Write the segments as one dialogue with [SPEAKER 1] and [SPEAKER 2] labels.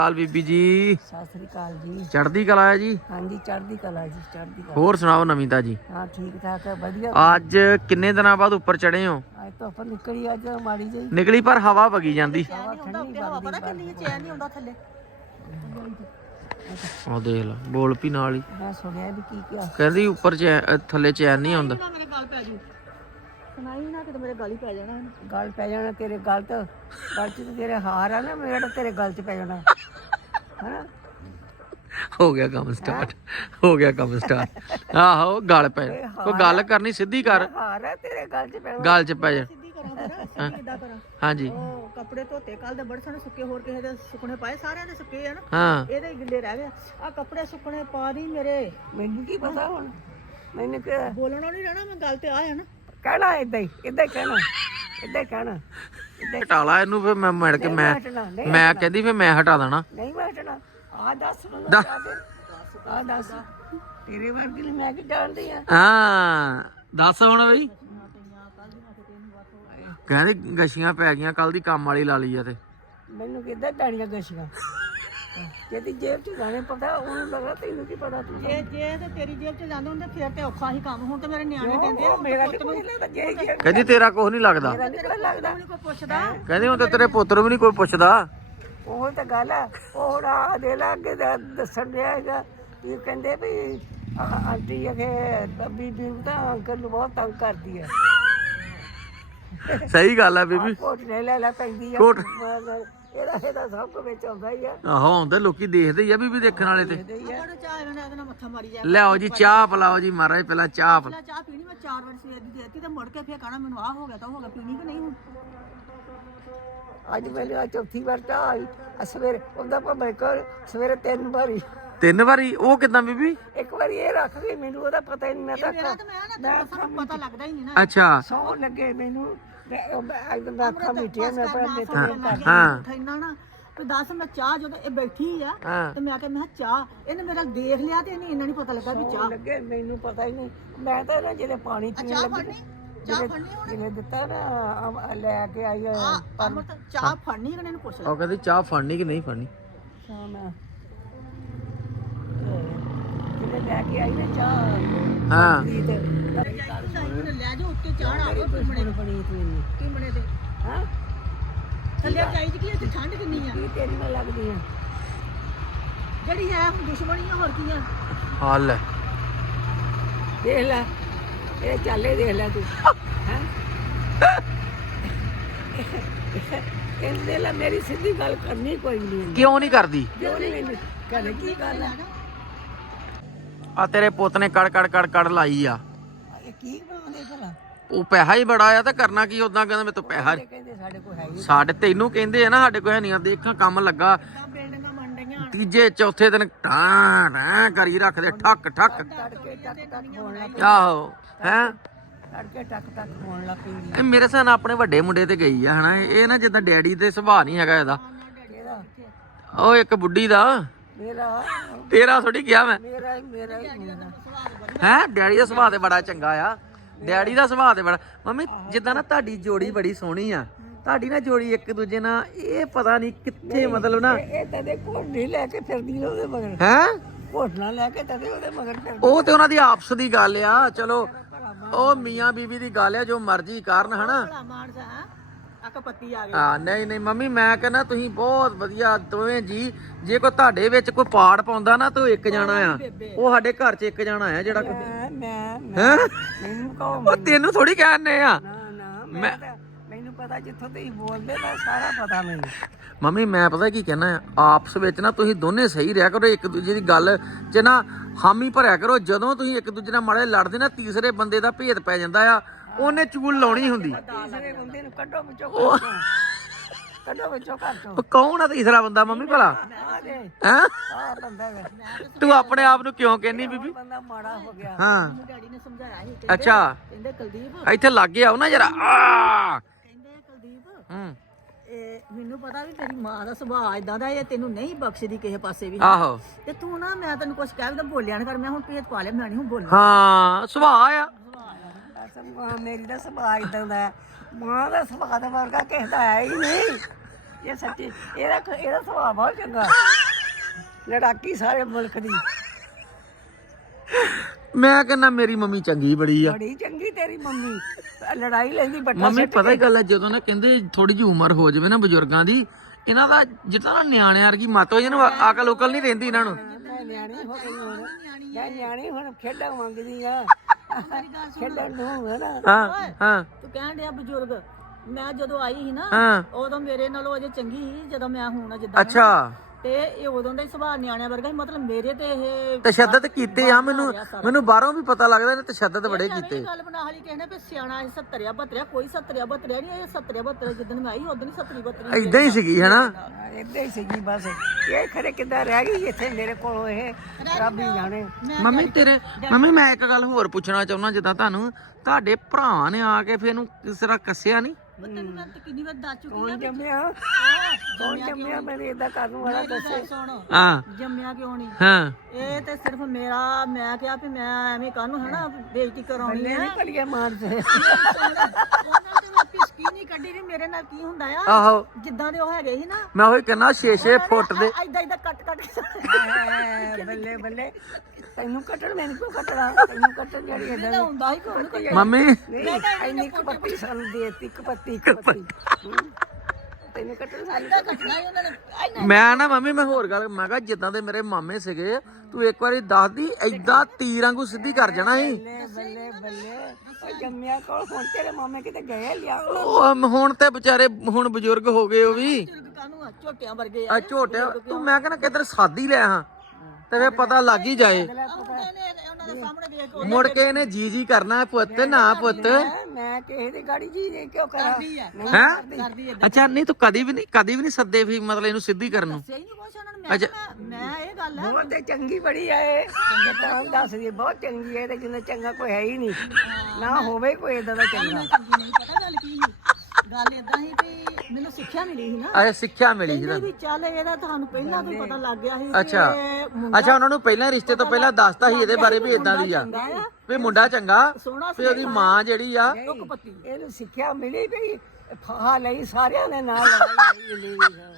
[SPEAKER 1] ਹਾਲ ਬੀਬੀ ਜੀ,
[SPEAKER 2] ਸਤਿ ਸ੍ਰੀ ਅਕਾਲ ਜੀ।
[SPEAKER 1] ਚੜ੍ਹਦੀ ਕਲਾ ਹੈ ਜੀ।
[SPEAKER 2] ਹਾਂਜੀ ਚੜ੍ਹਦੀ ਕਲਾ ਜੀ, ਚੜ੍ਹਦੀ ਕਲਾ।
[SPEAKER 1] ਹੋਰ ਸੁਣਾਓ ਨਵੀਂਤਾ ਜੀ।
[SPEAKER 2] ਹਾਂ ਠੀਕ ਠਾਕ ਹੈ, ਵਧੀਆ।
[SPEAKER 1] ਅੱਜ ਕਿੰਨੇ ਦਿਨਾਂ ਬਾਅਦ ਉੱਪਰ ਚੜੇ ਹੋ?
[SPEAKER 2] ਅੱਜ ਤੋਂ ਆਪਾਂ ਨਿਕਲੀ ਅੱਜ ਮਾੜੀ ਜਿਹੀ
[SPEAKER 1] ਨਿਕਲੀ ਪਰ ਹਵਾ ਵਗੀ ਜਾਂਦੀ।
[SPEAKER 2] ਹਵਾ ਠੰਡੀ
[SPEAKER 3] ਪਤਾ ਕਿੰਨੀ ਚੈਨ ਨਹੀਂ ਆਉਂਦਾ ਥੱਲੇ।
[SPEAKER 1] ਉਹ ਦੇਖ ਲਾ, ਬੋਲ ਪੀ ਨਾਲ ਹੀ।
[SPEAKER 2] ਮੈਂ ਸੁਣਿਆ ਵੀ ਕੀ ਕਿਹਾ
[SPEAKER 1] ਕਹਿੰਦੀ ਉੱਪਰ ਥੱਲੇ ਚੈਨ ਨਹੀਂ ਆਉਂਦਾ।
[SPEAKER 3] ਮੇਰੇ ਗਲ ਪੈ ਜੂ, ਸੁਣਾਈ ਨਾ ਕਿਤੇ ਮੇਰੇ ਗਲ ਹੀ ਪੈ ਜਾਣਾ।
[SPEAKER 2] ਗਲ ਪੈ ਜਾਣਾ ਤੇਰੇ ਗਲ ਚ ਤੇ ਤੇਰੇ ਹਾਰ ਆ ਨਾ, ਮੇਰਾ ਤੇਰੇ ਗਲ ਚ ਪੈ ਜਾਣਾ ਹਨਾ।
[SPEAKER 1] ਹੋ ਗਿਆ ਕੰਮ ਸਟਾਰਟ, ਹੋ ਗਿਆ ਕੰਮ ਸਟਾਰਟ। ਆਹੋ ਗੱਲ ਪੈ, ਕੋਈ ਗੱਲ ਕਰਨੀ ਸਿੱਧੀ ਕਰ।
[SPEAKER 2] ਹਾਰ ਆ ਤੇਰੇ ਗਲ ਚ ਪੈ
[SPEAKER 1] ਗੱਲ ਚ ਪੈ ਜਾ।
[SPEAKER 3] ਸਿੱਧੀ ਕਰਾਂ ਫਿਰ, ਸਿੱਧੀ ਕਿੱਦਾਂ ਕਰਾਂ?
[SPEAKER 1] ਹਾਂਜੀ
[SPEAKER 3] ਉਹ ਕੱਪੜੇ ਧੋਤੇ ਕੱਲ ਦੇ ਬੜੇ ਸੋਹਣੇ ਸੁੱਕੇ, ਹੋਰ ਕਿਸੇ ਦੇ ਸੁੱਕਣੇ ਪਾਏ, ਸਾਰਿਆਂ ਦੇ ਸੁੱਕੇ ਆ ਨਾ।
[SPEAKER 1] ਹਾਂ
[SPEAKER 3] ਇਹਦੇ ਹੀ ਗਿੱਲੇ ਰਹਿ ਗਏ ਆ। ਕੱਪੜੇ ਸੁੱਕਣੇ ਪਾ ਦੀ ਮੇਰੇ।
[SPEAKER 2] ਮੈਨੂੰ ਕੀ ਪਤਾ ਹੁਣ, ਮੈਨੂੰ ਕਿ
[SPEAKER 3] ਬੋਲਣਾ ਨਹੀਂ ਰਹਿਣਾ, ਮੈਂ ਗੱਲ ਤੇ ਆ ਹੈ ਨਾ।
[SPEAKER 2] ਕਹਿਣਾ ਏਦਾਂ ਹੀ ਕਹਿਣਾ, ਏਦਾਂ ਹੀ ਕਹਿਣਾ।
[SPEAKER 1] ਹਟਾ ਲਾ ਇਹਨੂੰ ਫਿਰ ਮੈਂ ਮੜ ਕੇ ਮੈਂ ਕਹਿੰਦੀ ਫਿਰ ਮੈਂ ਹਟਾ ਦੇਣਾ।
[SPEAKER 2] ਨਹੀਂ ਮੈਂ ਹਟਣਾ। ਆ ਦੱਸ ਆ ਦੱਸ ਤੇਰੇ ਵਰਗੀ ਨੂੰ ਮੈਂ ਕੀ ਜਾਣਦੀ ਆ।
[SPEAKER 1] ਹਾਂ ਦੱਸ ਹੁਣ ਬਈ। ਕਹਿੰਦੀ ਗਛੀਆਂ ਪੈ ਗਈਆਂ ਕੱਲ ਦੀ, ਕੰਮ ਵਾਲੀ ਲਾ ਲਈ ਆ ਤੇ
[SPEAKER 2] ਮੈਨੂੰ ਕਿੱਦਾਂ ਪੈਣੀਆਂ ਗਛੀਆਂ। ਜਿਹਦੀ ਜੇਬ ਚ ਜਾਣੇ ਪਤਾ ਉਹਨੂੰ ਲੱਗਾ, ਤੈਨੂੰ ਕੀ ਪਤਾ? ਤੂੰ
[SPEAKER 3] ਜੇ ਤੇ ਤੇਰੀ ਜੇਬ ਚ ਜਾਂਦੇ ਹੁੰਦੇ ਫਿਰ ਤੇ ਔਖਾ ਹੀ ਕੰਮ। ਹੁਣ ਤੇ ਮੇਰੇ ਨਿਆਣੇ ਦਿੰਦੇ ਆ।
[SPEAKER 2] ਮੇਰਾ ਤੇ ਕੋਈ ਲੱਗਦਾ ਜੇ
[SPEAKER 1] ਕਹਿੰਦੀ ਤੇਰਾ ਕੁਛ ਨਹੀਂ ਲੱਗਦਾ।
[SPEAKER 2] ਮੇਰਾ ਨਹੀਂ ਲੱਗਦਾ।
[SPEAKER 3] ਕੋਈ ਪੁੱਛਦਾ
[SPEAKER 1] ਕਹਿੰਦੀ ਹੁਣ ਤੇ ਤੇਰੇ ਪੁੱਤਰ ਵੀ ਨਹੀਂ ਕੋਈ ਪੁੱਛਦਾ।
[SPEAKER 2] ਉਹ ਤਾਂ ਗੱਲ ਆ। ਉਹ ਆ ਦੇ ਲਾ ਅੱਗੇ ਦੱਸਣ ਰਿਹਾ ਹੈਗਾ ਵੀ ਕਹਿੰਦੇ ਵੀ ਆਂਟੀ ਅਖੇ ਬੀਬੀ ਨੂੰ ਤਾਂ ਅੰਕਲ ਨੂੰ ਬਹੁਤ ਤੰਗ ਕਰਦੀ ਹੈ।
[SPEAKER 1] ਸਹੀ ਗੱਲ ਆ ਬੀਬੀ।
[SPEAKER 2] ਕੋਟ ਲੈ ਪੈਂਦੀ ਆ। ਇਹਦਾ ਸਭ ਕੁਝ ਵਿੱਚ ਆਉਂਦਾ ਹੀ ਆ।
[SPEAKER 1] ਆਹੋ ਆਉਂਦੇ ਲੋਕੀ ਦੇਖਦੇ ਹੀ ਆ ਬੀਬੀ, ਦੇਖਣ ਵਾਲੇ ਤੇ।
[SPEAKER 3] ਬੜਾ ਚਾਹ ਇਹਨਾਂ ਨੇ ਇਹਦੇ ਨਾਲ ਮੱਥਾ ਮਾਰੀ ਜਾ।
[SPEAKER 1] ਲਿਆਓ ਜੀ ਚਾਹ ਪਿਲਾਓ ਜੀ ਮਹਾਰਾਜ, ਪਹਿਲਾਂ ਚਾਹ ਪਿਲਾਓ।
[SPEAKER 3] ਚਾਹ ਪੀਣੀ ਮੈਂ 4 ਵਾਰ ਸਵੇਰ ਦੀ ਦੇਤੀ ਤੇ ਮੁੜ ਕੇ ਫੇਰ ਕਹਣਾ ਮੈਨੂੰ ਆਹ ਹੋ ਗਿਆ ਤਾਂ ਹੋ ਗਿਆ। ਪੀਣੀ ਕਿ ਨਹੀਂ ਹੁਣ?
[SPEAKER 2] ਅੱਜ ਮੈਨੂੰ ਚੌਥੀ ਵਾਰ ਚਾਹ ਆਈ। ਸਵੇਰੇ ਉਹਦਾ ਭਾਵੇਂ ਕਰ ਸਵੇਰੇ 3 ਵਾਰੀ।
[SPEAKER 1] 3 ਵਾਰੀ? ਉਹ ਕਿਦਾਂ ਬੀਬੀ?
[SPEAKER 2] ਇੱਕ ਵਾਰੀ ਇਹ ਰੱਖ ਗਈ, ਮੈਨੂੰ ਉਹਦਾ ਪਤਾ ਹੀ ਨਹੀਂ। ਮੈਂ ਤਾਂ
[SPEAKER 3] ਮੇਰਾ ਤੇ ਮੈਂ ਨਾ ਤੁਹਾਨੂੰ ਪਤਾ ਲੱਗਦਾ ਹੀ ਨਹੀਂ ਨਾ।
[SPEAKER 1] ਅੱਛਾ
[SPEAKER 2] ਸੌ ਲੱਗੇ ਮੈਨੂੰ एकदम ਅੱਖਾਂ ਮੀਟੀਆਂ। ਮੈਂ ਤਾਂ
[SPEAKER 3] ਇੰਨਾ ਨਾ ਤੇ ਦੱਸ ਮੈਂ ਚਾਹ ਜਦੋਂ ਇਹ ਬੈਠੀ ਆ ਤੇ ਮੈਂ ਕਿਹਾ ਮੈਂ ਚਾਹ, ਇਹਨੇ ਮੇਰਾ ਦੇਖ ਲਿਆ ਤੇ ਇਹਨੇ ਇੰਨਾ ਨਹੀਂ ਪਤਾ ਲੱਗਾ ਵੀ ਚਾਹ
[SPEAKER 2] ਲੱਗੇ। ਮੈਨੂੰ ਪਤਾ ਹੀ ਨਹੀਂ। ਮੈਂ ਤਾਂ ਨਾ ਜਿਹੜੇ ਪਾਣੀ ਪੀਣ ਲੱਗੀ,
[SPEAKER 3] ਚਾਹ ਫੜਨੀ ਹੁਣ
[SPEAKER 2] ਜਿਹਨੇ ਦਿੱਤਾ ਨਾ ਲੈ ਕੇ ਆਈ
[SPEAKER 3] ਅਮਰਤ, ਚਾਹ ਫੜਨੀ ਕਿ ਇਹਨੂੰ ਪੁੱਛ ਲੈ।
[SPEAKER 1] ਉਹ ਕਹਿੰਦੀ ਚਾਹ ਫੜਨੀ ਕਿ ਨਹੀਂ ਫੜਨੀ।
[SPEAKER 2] ਮੈਂ ਜਿਹਨੇ ਲੈ ਕੇ ਆਈ ਨਾ ਚਾਹ।
[SPEAKER 1] ਹਾਂ
[SPEAKER 3] ਲੈ ਜਾ ਉੱਤੇ ਚਾਹ ਆ ਪਿਮਣੇ ਨੂੰ
[SPEAKER 2] ਬਣੀ ਤੂੰ
[SPEAKER 3] ਪਿਮਣੇ ਤੇ।
[SPEAKER 2] ਹਾਂ
[SPEAKER 3] ਥੱਲੇ ਚਾਹੀਦੀ ਕਿ ਇੱਥੇ ਠੰਡ ਕਿੰਨੀ ਆ।
[SPEAKER 2] ਕੀ ਤੇਰੀ ਨਾਲ ਲੱਗਦੀ ਆ
[SPEAKER 3] ਜਿਹੜੀ ਹੈ ਦੁਸ਼ਮਣੀ ਆ, ਹੋਰ ਕੀ ਆ।
[SPEAKER 1] ਹਾਲ ਹੈ
[SPEAKER 2] ਦੇਖ ਲੈ ਇਹ ਚਾਲੇ, ਦੇਖ ਲੈ ਤੂੰ। ਹੈ ਕਹਿੰਦੇ ਲੈ ਮੇਰੀ ਸਿੱਧੀ ਗੱਲ ਕਰਨੀ ਕੋਈ ਨਹੀਂ।
[SPEAKER 1] ਕਿਉਂ ਨਹੀਂ ਕਰਦੀ?
[SPEAKER 2] ਕਿਉਂ ਨਹੀਂ ਕਰ ਕੀ ਗੱਲ ਆ?
[SPEAKER 1] ਆ ਤੇਰੇ ਪੁੱਤ ਨੇ ਕੜ ਲਾਈ ਆ।
[SPEAKER 2] ਇਹ ਕੀ ਬਣਾਉਂਦੇ ਭਲਾ?
[SPEAKER 1] ਉਹ ਪੈਸਾ ਹੀ ਬੜਾ ਆ ਤੇ ਕਰਨਾ ਕੀ? ਉਦਾਂ ਕਹਿੰਦਾ ਮੇਰੇ ਤੋਂ ਪੈਸਾ
[SPEAKER 2] ਕਹਿੰਦੇ ਸਾਡੇ ਕੋਲ ਹੈ ਹੀ।
[SPEAKER 1] ਸਾਡੇ ਤੈਨੂੰ ਕਹਿੰਦੇ ਆ ਨਾ, ਸਾਡੇ ਕੋਲ ਹੈ ਨਹੀਂ ਆ। ਦੇਖਾਂ ਕੰਮ ਲੱਗਾ
[SPEAKER 3] ਬਿਲਡਿੰਗਾਂ ਮੰਡੀਆਂ
[SPEAKER 1] ਤੀਜੇ ਚੌਥੇ ਦਿਨ ਟਾਂ ਕਰੀ ਰੱਖਦੇ, ਠੱਕ ਠੱਕ।
[SPEAKER 2] ਤੜਕੇ ਟਕ ਹੋਣ ਲੱਗ
[SPEAKER 1] ਆਹੋ ਹੈ
[SPEAKER 2] ਤੜਕੇ ਟਕ ਹੋਣ ਲੱਗ ਪਈ।
[SPEAKER 1] ਇਹ ਮੇਰੇ ਹਿਸਾਬ ਨਾਲ ਆਪਣੇ ਵੱਡੇ ਮੁੰਡੇ ਤੇ ਗਈ ਆ ਹਨਾ। ਇਹ ਨਾ ਜਿੱਦਾਂ ਡੈਡੀ ਦੇ ਸੁਭਾਅ ਨਹੀਂ ਹੈਗਾ ਇਹਦਾ।
[SPEAKER 2] ਇਹਦਾ
[SPEAKER 1] ਉਹ ਇੱਕ ਬੁੱਢੀ ਦਾ।
[SPEAKER 2] ਮੇਰਾ
[SPEAKER 1] ਤੇਰਾ ਥੋੜੀ ਕਿਹਾ ਮੈਂ।
[SPEAKER 2] ਮੇਰਾ
[SPEAKER 1] ਹੈ ਡੈਡੀ ਦਾ ਸੁਭਾਅ ਤੇ ਬੜਾ ਚੰਗਾ ਆ। ਡੈਡੀ ਦਾ ਸੁਭਾਅ ਤੇ ਬੜਾ। ਮੰਮੀ ਜਿੱਦਾਂ ਨਾ ਤੁਹਾਡੀ ਜੋੜੀ ਬੜੀ ਸੋਹਣੀ ਆ। ਤੁਹਾਡੀ ਨਾ ਜੋੜੀ ਇੱਕ ਦੂਜੇ ਨਾਲ, ਇਹ ਪਤਾ ਨਹੀਂ ਕਿੱਥੇ ਮਤਲਬ ਨਾ।
[SPEAKER 2] ਇਹ ਤਦੇ ਘੋੜੀ ਲੈ ਕੇ ਫਿਰਦੀ ਉਹਦੇ ਮਗਰ।
[SPEAKER 1] ਹੈ
[SPEAKER 2] ਘੋਟਣਾ ਲੈ ਕੇ ਤਦੇ ਉਹਦੇ ਮਗਰ ਫਿਰਦੀ।
[SPEAKER 1] ਉਹ ਤੇ ਉਹਨਾਂ ਦੀ ਆਪਸ ਦੀ ਗੱਲ ਆ। ਚਲੋ ਉਹ ਮੀਆਂ ਬੀਵੀ ਦੀ ਗੱਲ ਆ, ਜੋ ਮਰਜ਼ੀ ਕਰਨ ਹਨਾ।
[SPEAKER 3] ਭਲਾ ਮਾਨਸ ਹੈ ਅੱਕ ਪੱਤੀ ਆ ਗਈ।
[SPEAKER 1] ਹਾਂ ਨਹੀਂ ਮੰਮੀ ਮੈਂ ਕਹਿੰਦਾ ਤੁਸੀਂ ਬਹੁਤ ਵਧੀਆ ਦੋਵੇਂ ਜੀ। ਜੇ ਕੋਈ ਤੁਹਾਡੇ ਵਿੱਚ ਕੋਈ ਪਾੜ ਪਾਉਂਦਾ ਨਾ ਤਾਂ ਉਹ ਇੱਕ ਜਾਣਾ ਆ। ਉਹ ਸਾਡੇ ਘਰ 'ਚ ਇੱਕ ਜਾਣਾ ਆ ਜਿਹੜਾ
[SPEAKER 2] ਮੈਂ ਮੈਨੂੰ ਕਹੋ।
[SPEAKER 1] ਉਹ ਤੈਨੂੰ ਥੋੜੀ ਕਹਿੰਦੇ ਆ।
[SPEAKER 2] ਨਾ ਮੈਨੂੰ ਪਤਾ ਜਿੱਥੋਂ ਤੁਸੀਂ ਬੋਲਦੇ ਨਾ ਸਾਰਾ ਪਤਾ ਮੈਨੂੰ।
[SPEAKER 1] ਮੰਮੀ ਮੈਂ ਪਤਾ ਕੀ ਕਹਿਣਾ ਆ, ਆਪਸ ਵਿੱਚ ਨਾ ਤੁਸੀਂ ਦੋਨੇ ਸਹੀ ਰਿਹਾ ਕਰੋ। ਇੱਕ ਦੂਜੇ ਦੀ ਗੱਲ 'ਚ ਨਾ ਹਾਮੀ ਭਰਿਆ ਕਰੋ। ਜਦੋਂ ਤੁਸੀਂ ਇੱਕ ਦੂਜੇ ਨਾਲ ਮਾੜੇ ਲੜਦੇ ਨਾ, ਤੀਸਰੇ ਬੰਦੇ ਦਾ ਭੇਦ ਪੈ ਜਾਂਦਾ ਆ। ਉਹਨੇ ਚੂਲ ਲਾਉਣੀ ਹੁੰਦੀ।
[SPEAKER 2] ਤੀਸਰੇ ਬੰਦੇ ਨੂੰ ਕੱਢੋ ਵਿੱਚੋਂ ਘਰ ਚੋਂ।
[SPEAKER 1] ਉਹ ਕੌਣ ਆ ਤੀਸਰਾ ਬੰਦਾ ਮੰਮੀ ਭਲਾ? ਹੈ
[SPEAKER 2] ਆ ਬੰਦਾ ਵੇ।
[SPEAKER 1] ਤੂੰ ਆਪਣੇ ਆਪ ਨੂੰ ਕਿਉਂ ਕਹਿੰਦੀ ਬੀਬੀ?
[SPEAKER 2] ਬੰਦਾ ਮਾੜਾ ਹੋ ਗਿਆ।
[SPEAKER 1] ਹਾਂ
[SPEAKER 3] ਡੈਡੀ ਨੇ ਸਮਝਾਇਆ ਸੀ।
[SPEAKER 1] ਅੱਛਾ
[SPEAKER 3] ਕਹਿੰਦੇ ਕੁਲਦੀਪ,
[SPEAKER 1] ਇੱਥੇ ਲੱਗ ਗਿਆ ਉਹ ਨਾ ਜਰਾ।
[SPEAKER 3] ਕਹਿੰਦੇ ਕੁਲਦੀਪ
[SPEAKER 1] ਹੂੰ
[SPEAKER 3] ਇਹ ਮੈਨੂੰ ਪਤਾ ਵੀ ਤੇਰੀ ਮਾਂ ਦਾ ਸੁਭਾਅ ਇਦਾਂ ਦਾ, ਇਹ ਤੈਨੂੰ ਨਹੀਂ ਬਖਸ਼ਦੀ ਕਿਸੇ ਪਾਸੇ ਵੀ।
[SPEAKER 1] ਆਹੋ
[SPEAKER 3] ਤੇ ਤੂੰ ਨਾ, ਮੈਂ ਤੈਨੂੰ ਕੁਝ ਕਹਿ ਵੀ ਤਾਂ ਬੋਲਿਆ ਨਾ ਕਰ। ਮੈਂ ਹੁਣ ਭੇਤ ਪਾ ਲਿਆ, ਮੈਂ ਨਹੀਂ ਹੁਣ ਬੋਲਣਾ।
[SPEAKER 1] ਹਾਂ ਸੁਭਾਅ ਆ।
[SPEAKER 2] ਮੇਰੀ ਦਾ ਸੁਭਾਅ ਇਦਾਂ ਦਾ। ਮਾਂ ਦਾ ਸੁਭਾਅ ਦਾ ਵਰਗਾ ਕਿਸੇ ਦਾ ਹੈ ਹੀ ਨਹੀਂ। ਇਹ ਸੱਚੀ ਇਹਦਾ ਸੁਭਾਅ ਬਹੁਤ ਚੰਗਾ, ਲੜਾਕੀ ਸਾਰੇ ਮੁਲਕ ਦੀ।
[SPEAKER 1] ਮੈਂ ਕਹਿੰਦਾ ਮੇਰੀ ਮੰਮੀ ਚੰਗੀ ਬੜੀ ਆ।
[SPEAKER 2] ਬੜੀ ਚੰਗੀ ਤੇਰੀ ਮੰਮੀ, ਲੜਾਈ ਲੈਂਦੀ ਬੱਟਾ
[SPEAKER 1] ਮੰਮੀ ਪਤਾ ਹੀ ਗੱਲ ਹੈ, ਜਦੋਂ ਨਾ ਕਹਿੰਦੇ ਥੋੜੀ ਜਿਹੀ ਉਮਰ ਹੋ ਜਾਵੇ ਨਾ ਬਜ਼ੁਰਗਾਂ ਦੀ, ਇਹਨਾਂ ਦਾ ਜਿੱਦਾਂ ਨਾ ਨਿਆਣਿਆਂ ਵਰਗੀ ਮੱਤ ਹੋ ਜਾਏ ਨਾ, ਅਕਲ ਉਕਲ ਨਹੀਂ ਰਹਿੰਦੀ ਇਹਨਾਂ ਨੂੰ।
[SPEAKER 2] ਨਿਆਣੀ ਹੋ ਗਈ ਹੁਣ, ਮੈਂ ਨਿਆਣੀ ਹੁਣ ਖੇਡਾਂ ਮੰਗਦੀ ਆ, ਖੇਡਣ ਨੂੰ ਹੈ ਨਾ।
[SPEAKER 1] ਹਾਂ ਹਾਂ
[SPEAKER 3] ਤੂੰ ਕਹਿਣ ਡਿਆ ਬਜ਼ੁਰਗ, ਮੈਂ ਜਦੋਂ ਆਈ ਸੀ ਨਾ
[SPEAKER 1] ਹਾਂ
[SPEAKER 3] ਉਦੋਂ ਮੇਰੇ ਨਾਲੋਂ ਅਜੇ ਚੰਗੀ ਸੀ ਜਦੋਂ ਮੈਂ ਹੁਣ ਜਿੱਦਾਂ
[SPEAKER 1] ਅੱਛਾ।
[SPEAKER 3] ਤੇ ਇਹ ਉਦੋਂ ਦਾ ਹੀ ਸੁਭਾਅ ਨਿਆਣਿਆਂ ਵਰਗਾ ਸੀ, ਮਤਲਬ ਮੇਰੇ ਤੇ ਇਹ
[SPEAKER 1] ਤਸ਼ੱਦਦ ਕੀਤੇ ਆ, ਮੈਨੂੰ ਬਾਹਰੋਂ ਵੀ ਪਤਾ ਲੱਗਦਾ ਨੇ ਤਸ਼ੱਦਦ ਬੜੇ ਕੀਤੇ।
[SPEAKER 3] ਗੱਲ ਬਣਾ ਲਈ ਕਹਿੰਦੇ ਵੀ ਸਿਆਣਾ ਇਹ 70 72 ਕੋਈ 70 72 ਨਹੀਂ, ਇਹ 70 72 ਜਿੱਦਣ ਮੈਂ ਆਈ ਉਦੋਂ ਹੀ 70 72
[SPEAKER 1] ਏਦਾਂ ਹੀ ਸੀਗੀ ਹਨਾ।
[SPEAKER 2] ਏਦਾਂ ਹੀ ਸੀਗੀ ਬਸ। ਇਹ ਖਰੇ ਕਿੱਦਾਂ ਰਹਿ ਗਈ ਇੱਥੇ ਮੇਰੇ ਕੋਲ, ਇਹ ਰੱਬ ਹੀ ਜਾਣੇ।
[SPEAKER 1] ਮੰਮੀ ਮੈਂ ਇੱਕ ਗੱਲ ਹੋਰ ਪੁੱਛਣਾ ਚਾਹੁੰਦਾ, ਜਿੱਦਾਂ ਤੁਹਾਨੂੰ ਤੁਹਾਡੇ ਭਰਾ ਨੇ ਆ ਕੇ ਫਿਰ ਇਹਨੂੰ ਕਿਸ ਤਰ੍ਹਾਂ ਕੱਸਿਆ ਨਹੀਂ?
[SPEAKER 3] ਤੈਨੂੰ ਮੈਂ ਤਾਂ ਕਿੰਨੀ ਵਾਰ ਦੱਸ ਚੁੱਕੀ
[SPEAKER 2] ਕੌਣ ਜੰਮਿਆ, ਕੌਣ ਜੰਮਿਆ ਮੈਨੂੰ ਏਦਾਂ ਕਰਨ ਵਾਲਾ ਦੱਸੇ।
[SPEAKER 3] ਸੁਣ
[SPEAKER 1] ਹਾਂ
[SPEAKER 3] ਜੰਮਿਆ ਕਿਉਂ ਨਹੀਂ,
[SPEAKER 1] ਹਾਂ
[SPEAKER 3] ਇਹ ਤੇ ਸਿਰਫ ਮੇਰਾ, ਮੈਂ ਕਿਹਾ ਵੀ ਮੈਂ ਐਵੇਂ ਕਾਹਨੂੰ ਹਨਾ ਬੇਇੱਜ਼ਤੀ ਕਰਾਉਣੀ
[SPEAKER 2] ਨਹੀਂ
[SPEAKER 3] ਹੈ।
[SPEAKER 2] ਭਲੀਏ ਮਾਰਦੇ
[SPEAKER 3] ਉਹਨਾਂ ਤੇ ਮੈਂ ਪਿਸਕੀ ਨਹੀਂ ਕੱਢੀ, ਨਹੀਂ ਮੇਰੇ ਨਾਲ ਕੀ ਹੁੰਦਾ ਆ,
[SPEAKER 1] ਆਹੋ
[SPEAKER 3] ਜਿੱਦਾਂ ਦੇ ਉਹ ਹੈਗੇ ਸੀ ਨਾ,
[SPEAKER 1] ਮੈਂ ਉਹੀ ਕਹਿੰਦਾ 6-6 ਫੁੱਟ ਦੇ।
[SPEAKER 3] ਐਦਾਂ ਕੱਟ ਕੇ
[SPEAKER 2] ਬੱਲੇ ਬੱਲੇ, ਤੈਨੂੰ ਕੱਟਣ ਮੈਨੂੰ ਕਿਉਂ ਕੱਟਣਾ, ਤੈਨੂੰ ਕੱਟਣ ਜਿਹੜੀ ਏਦਾਂ ਦੀ
[SPEAKER 3] ਹੁੰਦਾ ਹੀ ਕੋਈ
[SPEAKER 1] ਮੰਮੀ
[SPEAKER 2] ਇੰਨੀ ਕਪੱਤੀ ਸਾਨੂੰ ਦੇਤੀ, ਕਪੱਤੀ ਤੈਨੂੰ ਕੱਟਣ ਸਾਨੂੰ
[SPEAKER 3] ਕੱਟਣਾ ਹੀ ਉਹਨਾਂ ਨੇ।
[SPEAKER 1] ਮੈਂ ਨਾ ਮੰਮੀ ਮੈਂ ਹੋਰ ਗੱਲ, ਮੈਂ ਕਿਹਾ ਜਿੱਦਾਂ ਦੇ ਮੇਰੇ ਮਾਮੇ ਸੀਗੇ, ਤੂੰ ਇੱਕ ਵਾਰੀ ਦੱਸਦੀ ਏਦਾਂ ਤੀਰ ਵਾਂਗੂ ਸਿੱਧੀ ਕਰ ਜਾਣਾ ਸੀ।
[SPEAKER 2] ਬੱਲੇ ਬੱਲੇ ਬੱਲੇ, ਉਹ ਜੰਮਿਆ ਕੋਲ ਹੁਣ ਤੇਰੇ ਮਾਮੇ ਕਿਤੇ ਗਏ ਲਿਆ
[SPEAKER 1] ਉਹ ਹੁਣ ਤੇ ਵਿਚਾਰੇ ਹੁਣ ਬਜ਼ੁਰਗ ਹੋ ਗਏ ਉਹ ਵੀ,
[SPEAKER 3] ਕਾਹਨੂੰ ਆ ਝੋਟਿਆਂ ਵਰਗੇ
[SPEAKER 1] ਆ ਝੋਟਿਆ ਤੂੰ, ਮੈਂ ਕਹਿੰਦਾ ਕਿਧਰ ਸਾਦੀ ਲੈ ਹਾਂ ਤੇ ਫੇਰ ਪਤਾ ਲੱਗ ਹੀ ਜਾਏ।
[SPEAKER 3] ਉਹਨਾਂ ਦੇ ਸਾਹਮਣੇ ਦੇਖ ਕੇ
[SPEAKER 1] ਮੁੜ ਕੇ ਇਹਨੇ ਜੀ ਕਰਨਾ, ਪੁੱਤ ਨਾ ਪੁੱਤ
[SPEAKER 2] ਮੈਂ ਕਿਸੇ ਦੀ ਗਾੜੀ ਜੀ ਨਹੀਂ ਕਿਉਂ ਕਰਾਂ।
[SPEAKER 1] ਹੈ।
[SPEAKER 3] ਕਰਦੀ ਐ
[SPEAKER 1] ਅੱਛਾ ਨਹੀਂ ਤੂੰ ਕਦੀ ਵੀ ਨਹੀਂ ਸੱਦੇ ਵੀ ਮਤਲਬ ਇਹਨੂੰ ਸਿੱਧੀ ਕਰਨ ਨੂੰ?
[SPEAKER 3] ਸਹੀ ਨਹੀਂ ਕੁਛ ਉਹਨਾਂ ਨੂੰ, ਮੈਂ ਇਹ ਗੱਲ ਆ
[SPEAKER 2] ਬਹੁਤ ਤੇ ਚੰਗੀ ਬੜੀ ਆ ਇਹ, ਤਾਂ ਦੱਸਦੀ ਬਹੁਤ ਚੰਗੀ ਹੈ, ਤੇ ਜਿੰਨਾ ਚੰਗਾ ਕੋਈ ਹੈ ਹੀ ਨਹੀਂ, ਨਾ ਹੋਵੇ ਕੋਈ ਏਦਾਂ ਦਾ ਚੰਗਾ।
[SPEAKER 3] ਚੰਗੀ ਨਹੀਂ ਪਤਾ ਗੱਲ ਕੀ ਸੀ, ਗੱਲ ਏਦਾਂ ਸੀ ਵੀ ਮੈਨੂੰ ਸਿੱਖਿਆ ਮਿਲੀ ਸੀ ਨਾ,
[SPEAKER 1] ਅੱਛਾ ਸਿੱਖਿਆ ਮਿਲੀ ਸੀ
[SPEAKER 3] ਕਹਿੰਦੇ ਵੀ ਚੱਲ ਇਹਦਾ ਤੁਹਾਨੂੰ ਪਹਿਲਾਂ ਤੋਂ ਪਤਾ ਲੱਗ ਗਿਆ ਸੀ ਕਿ
[SPEAKER 1] ਅੱਛਾ
[SPEAKER 3] ਇਹ ਮੁੰਡਾ
[SPEAKER 1] ਅੱਛਾ, ਉਹਨਾਂ ਨੂੰ ਪਹਿਲਾਂ ਰਿਸ਼ਤੇ ਤੋਂ ਪਹਿਲਾਂ ਦੱਸਤਾ ਸੀ ਇਹਦੇ ਬਾਰੇ ਵੀ ਇਦਾਂ ਦੀ ਆ, ਵੀ ਮੁੰਡਾ ਚੰਗਾ,
[SPEAKER 3] ਸੋਹਣਾ
[SPEAKER 1] ਵੀ ਉਹਦੀ ਮਾਂ ਜਿਹੜੀ ਆ
[SPEAKER 3] ਪੱਤੀ
[SPEAKER 2] ਇਹਨੂੰ ਸਿੱਖਿਆ ਮਿਲੀ ਪਈ, ਫਾਹਾ ਲਈ ਸਾਰਿਆਂ ਨੇ ਨਾਲ ਲੜਾਈ ਲਈ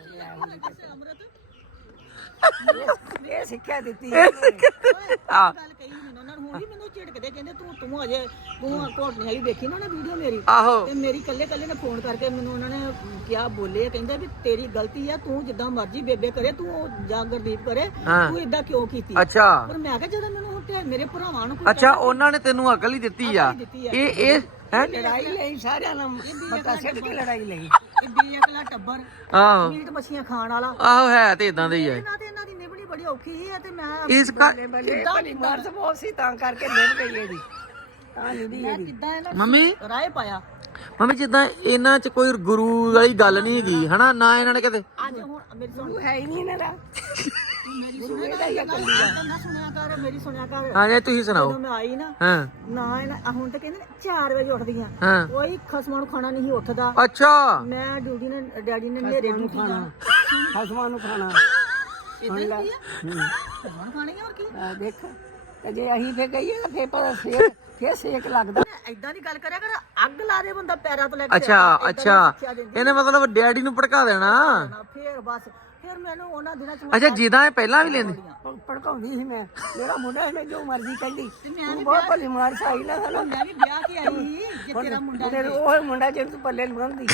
[SPEAKER 2] ਇਹ ਸਿੱਖਿਆ ਦਿੱਤੀ
[SPEAKER 1] ਆ
[SPEAKER 3] ਗੱਲ ਕਹੀ ਮੈਨੂੰ ਉਹਨਾਂ ਨੂੰ, ਹੁਣ ਵੀ ਮੈਨੂੰ ਝਿੜਕਦੇ, ਕਹਿੰਦੇ ਤੂੰ ਅਜੇ ਤੂੰ ਘੋਟਣੇ ਵਾਲੀ ਦੇਖੀ ਨਾ ਵੀਡੀਓ ਮੇਰੀ,
[SPEAKER 1] ਆਹੋ
[SPEAKER 3] ਤੇ ਮੇਰੀ ਕੱਲੇ ਨੇ ਫੋਨ ਕਰਕੇ ਮੈਨੂੰ ਉਹਨਾਂ ਨੇ ਕਿਹਾ, ਬੋਲੇ ਕਹਿੰਦੇ ਵੀ ਤੇਰੀ ਗਲਤੀ ਆ, ਤੂੰ ਜਿੱਦਾਂ ਮਰਜ਼ੀ ਬੇਬੇ ਕਰੇ, ਤੂੰ ਜਾਂ ਗੁਰਦੀਪ ਕਰੇ, ਤੂੰ ਇਦਾਂ ਕਿਉਂ ਕੀਤੀ?
[SPEAKER 1] ਅੱਛਾ
[SPEAKER 3] ਪਰ ਮੈਂ ਕਿਹਾ ਜਦੋਂ ਮੈਨੂੰ ਹੁਣ ਤੇ ਮੇਰੇ ਭਰਾਵਾਂ ਨੂੰ
[SPEAKER 1] ਅੱਛਾ ਉਹਨਾਂ ਨੇ ਤੈਨੂੰ ਅਕਲ ਹੀ ਦਿੱਤੀ ਆ, ਇਹ ਹੈ
[SPEAKER 2] ਲੜਾਈ ਲਈ ਸਾਰਿਆਂ ਨਾਲ ਪਤਾ ਛੱਡ ਕੇ ਲੜਾਈ ਲਈ।
[SPEAKER 3] ਇਹ ਬੇਅਕਲਾ ਟੱਬਰ
[SPEAKER 1] ਆਹੋ
[SPEAKER 3] ਮੀਟ ਮੱਛੀਆਂ ਖਾਣ ਵਾਲਾ,
[SPEAKER 1] ਆਹੋ ਹੈ ਤੇ ਇਦਾਂ ਦੇ ਹੀ ਆ।
[SPEAKER 3] ਇਹਨਾਂ ਦੀ ਨਿਭਣੀ ਬੜੀ ਔਖੀ ਸੀ ਤੇ ਮੈਂ
[SPEAKER 1] ਇਸ
[SPEAKER 2] ਬੱਲੇ ਭਲੀ ਮਾਰਸ ਬਹੁਤ ਸੀ, ਤਾਂ ਕਰਕੇ ਨਿਭ ਗਈ ਇਹਦੀ, ਤਾਂ ਨਿਭੀ ਇਹਦੀ।
[SPEAKER 3] ਕਿੱਦਾਂ ਇਹਨਾਂ
[SPEAKER 1] ਮੰਮੀ
[SPEAKER 3] ਰਾਏ ਪਾਇਆ।
[SPEAKER 1] ਮੰਮੀ ਜਿੱਦਾਂ ਇਹਨਾਂ 'ਚ ਕੋਈ ਗੁਰੂ ਵਾਲੀ ਗੱਲ ਨਹੀਂ ਹੈਗੀ ਹਨਾ, ਨਾ ਇਹਨਾਂ ਨੇ ਕਦੇ
[SPEAKER 3] ਅੱਜ ਹੁਣ ਮੇਰੀ ਸੁਣ,
[SPEAKER 2] ਤੂੰ ਹੈ ਹੀ ਨਹੀਂ ਇਹਨਾਂ ਦਾ,
[SPEAKER 3] ਮੇਰੀ
[SPEAKER 2] ਗੁਰੂ ਇਹਦਾ ਹੀ ਆ ਕੱਲੀ ਦਾ।
[SPEAKER 3] ਨਾ ਸੁਣਿਆ ਕਰ, ਮੇਰੀ ਸੁਣਿਆ ਕਰ।
[SPEAKER 1] ਹਾਂ ਜੀ ਤੁਸੀਂ ਸੁਣਾਓ।
[SPEAKER 3] ਜਦੋਂ ਮੈਂ ਆਈ ਨਾ
[SPEAKER 1] ਹਾਂ
[SPEAKER 3] ਨਾ ਇਹਨਾਂ ਹੁਣ ਤੇ ਕਹਿੰਦੇ ਨੇ 4 ਵਜੇ ਉੱਠਦੀਆਂ,
[SPEAKER 1] ਹਾਂ
[SPEAKER 3] ਕੋਈ ਖਸਮਾਂ ਨੂੰ ਖਾਣਾ ਨਹੀਂ ਉੱਠਦਾ।
[SPEAKER 1] ਅੱਛਾ
[SPEAKER 3] ਮੈਂ ਡਿਊਟੀ ਨੇ ਡੈਡੀ ਨੇ ਨੇਰੇ ਨੂੰ ਖਾਣਾ,
[SPEAKER 2] ਹਸਮਾਂ ਨੂੰ ਖਾਣਾ
[SPEAKER 3] ਇਦਾਂ ਹੀ ਆ ਹੁਣ ਖਾਣੀ ਹੋਰ ਕੀ।
[SPEAKER 2] ਆ ਦੇਖ, ਤੇ ਜੇ ਅਸੀਂ ਫੇ ਗਈਏ ਤਾਂ ਫੇ ਪਰ ਫੇਰ ਸੇਕ ਲੱਗਦਾ।
[SPEAKER 3] ਐਦਾਂ ਦੀ ਗੱਲ ਕਰਿਆ ਕਰ, ਅੱਗ ਲਾ ਦੇ ਬੰਦਾ ਪੈਰਾਂ ਤੋਂ ਲੈ ਕੇ
[SPEAKER 1] ਅੱਛਾ ਇਹਨੇ ਮਤਲਬ ਡੈਡੀ ਨੂੰ ਭੜਕਾ ਦੇਣਾ।
[SPEAKER 3] ਫੇਰ ਬਸ ਫਿਰ ਮੈਨੂੰ ਉਹਨਾਂ ਦਿਨਾਂ ਚ
[SPEAKER 1] ਅੱਛਾ ਜਿੱਦਾਂ ਇਹ ਪਹਿਲਾਂ ਵੀ ਲੈਂਦੀ
[SPEAKER 2] ਭੜਕਾਉਂਦੀ ਸੀ ਮੈਂ, ਮੇਰਾ ਮੁੰਡਾ ਇਹਨੇ ਜੋ ਮਰਜ਼ੀ ਕਹਿੰਦੀ, ਤੂੰ ਬਹੁਤ ਭਲੀ ਮਾਰ ਸਾਈ ਨਾ ਹਨਾ।
[SPEAKER 3] ਮੈਂ ਵੀ ਵਿਆਹ ਕੇ ਆਈ ਸੀ, ਜੇ ਤੇਰਾ ਮੁੰਡਾ
[SPEAKER 2] ਤੇਰੇ ਉਹ ਮੁੰਡਾ ਜੇ ਤੂੰ ਪੱਲੇ ਲਵਾਉਂਦੀ